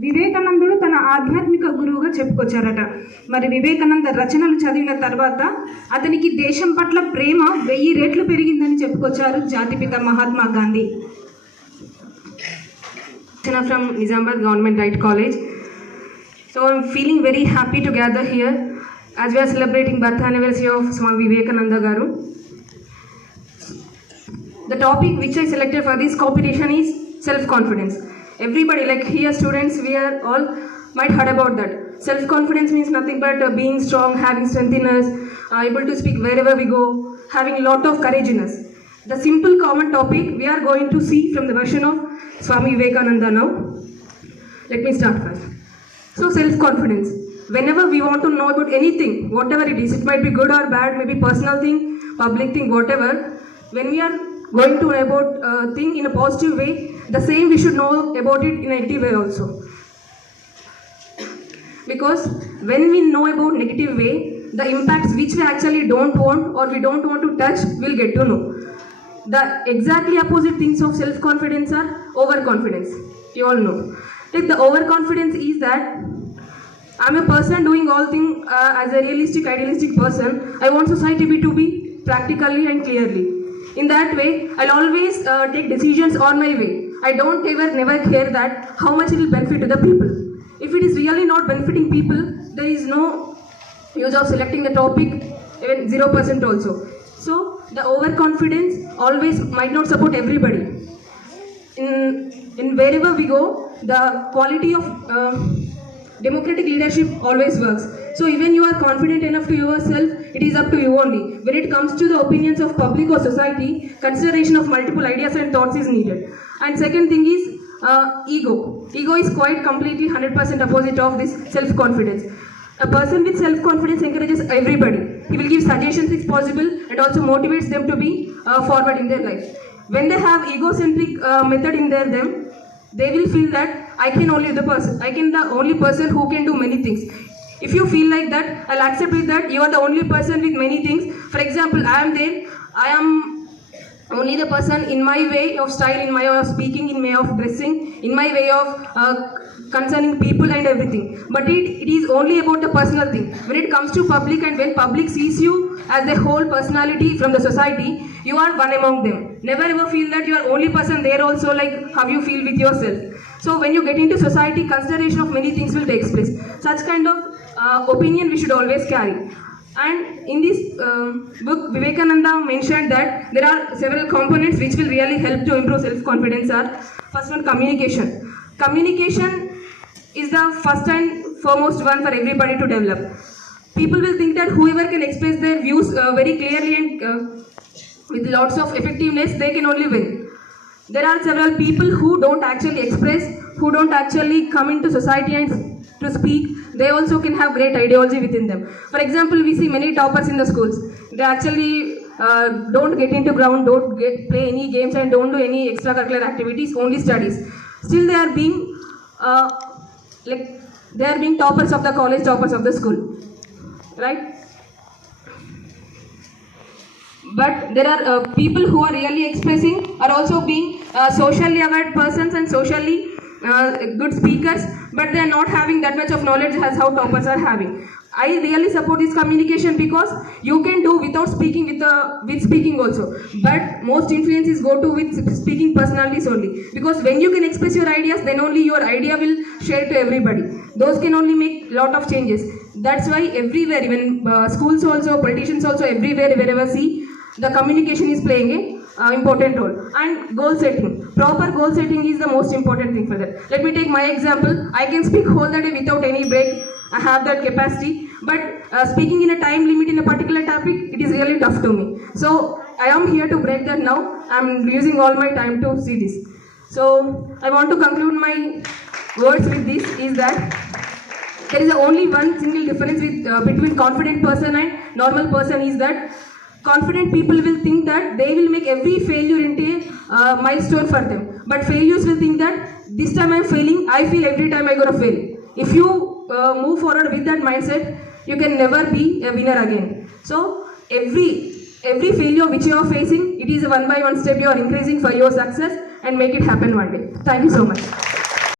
వివేకానందుడు తన ఆధ్యాత్మిక గురువుగా చెప్పుకొచ్చారట. మరి వివేకానంద రచనలు చదివిన తర్వాత అతనికి దేశం పట్ల ప్రేమ 1000 రెట్లు పెరిగిందని చెప్పుకొచ్చారు జాతిపిత Mahatma Gandhi. From Nizamabad Government Right College. So I'm feeling very happy to gather here as we are celebrating birth anniversary of Swami Vivekananda Garu. The topic which I selected for this competition is self-confidence. Everybody, like here students, we are all might heard about that. Self-confidence means nothing but being strong, having strength in us, able to speak wherever we go, having a lot of courage in us. The simple common topic we are going to see from the version of Swami Vivekananda now. Let me start first. So self-confidence. Whenever we want to know about anything, whatever it is, it might be good or bad, maybe personal thing, public thing, whatever. When we are going to know about thing in a positive way, the same we should know about it in a negative way also. Because when we know about negative way, the impacts which we actually don't want or we don't want to touch, we'll get to know. The exactly opposite things of self-confidence are overconfidence. You all know. Like the overconfidence is that I'm a person doing all things as a realistic, idealistic person. I want society to be practically and clearly. In that way, I'll always take decisions on my way. I don't never care that how much it will benefit to the people. If it is really not benefiting people, there is no use of selecting the topic, even 0% also. So the overconfidence always might not support everybody. In wherever we go, the quality of democratic leadership always works. So even you are confident enough to yourself, it is up to you only. When it comes to the opinions of public or society, consideration of multiple ideas and thoughts is needed. And second thing is ego. Ego is quite completely 100% opposite of this self-confidence. A person with self-confidence encourages everybody. He will give suggestions if possible and also motivates them to be forward in their life. When they have egocentric method in them, they will feel that I can the only person who can do many things. If you feel like that, I'll accept with that you are the only person with many things. For example, I am only the person in my way of style, in my way of speaking, in my way of dressing, in my way of concerning people and everything. But it is only about the personal thing. When it comes to public and when public sees you as the whole personality from the society, you are one among them. Never ever feel that you are only person there also, like how you feel with yourself. So when you get into society, consideration of many things will take place. Such kind of opinion we should always carry. And in this book, Vivekananda mentioned that there are several components which will really help to improve self-confidence. First one, communication. Communication is the first and foremost one for everybody to develop. People will think that whoever can express their views very clearly and with lots of effectiveness, they can only win. There are several people who don't actually express, who don't actually come into society and to speak. They also can have great ideology within them. For example, we see many toppers in the schools. They actually don't get into ground, play any games and don't do any extracurricular activities, only studies. Still they are being toppers of the college, toppers of the school, right? But there are people who are really expressing, are also being socially aware persons and socially good speakers, but they are not having that much of knowledge as how toppers are having. I really support this communication because you can do without speaking with speaking also. But most influences go to with speaking personalities only. Because when you can express your ideas, then only your idea will share to everybody. Those can only make lot of changes. That's why everywhere, even schools also, politicians also, everywhere, wherever see, the communication is playing a important role. And goal setting. Proper goal setting is the most important thing for that. Let me take my example. I can speak whole the day without any break. I have that capacity. But speaking in a time limit in a particular topic, it is really tough to me. So I am here to break that now. I'm using all my time to see this. So I want to conclude my words with this is that there is only one single difference between confident person and normal person is that confident people will think that they will make every failure into a milestone for them. But failures will think that this time I'm failing, I feel every time I'm going to fail. If you move forward with that mindset, you can never be a winner again. So every failure which you are facing, it is a one by one step you are increasing for your success and make it happen one day. Thank you so much.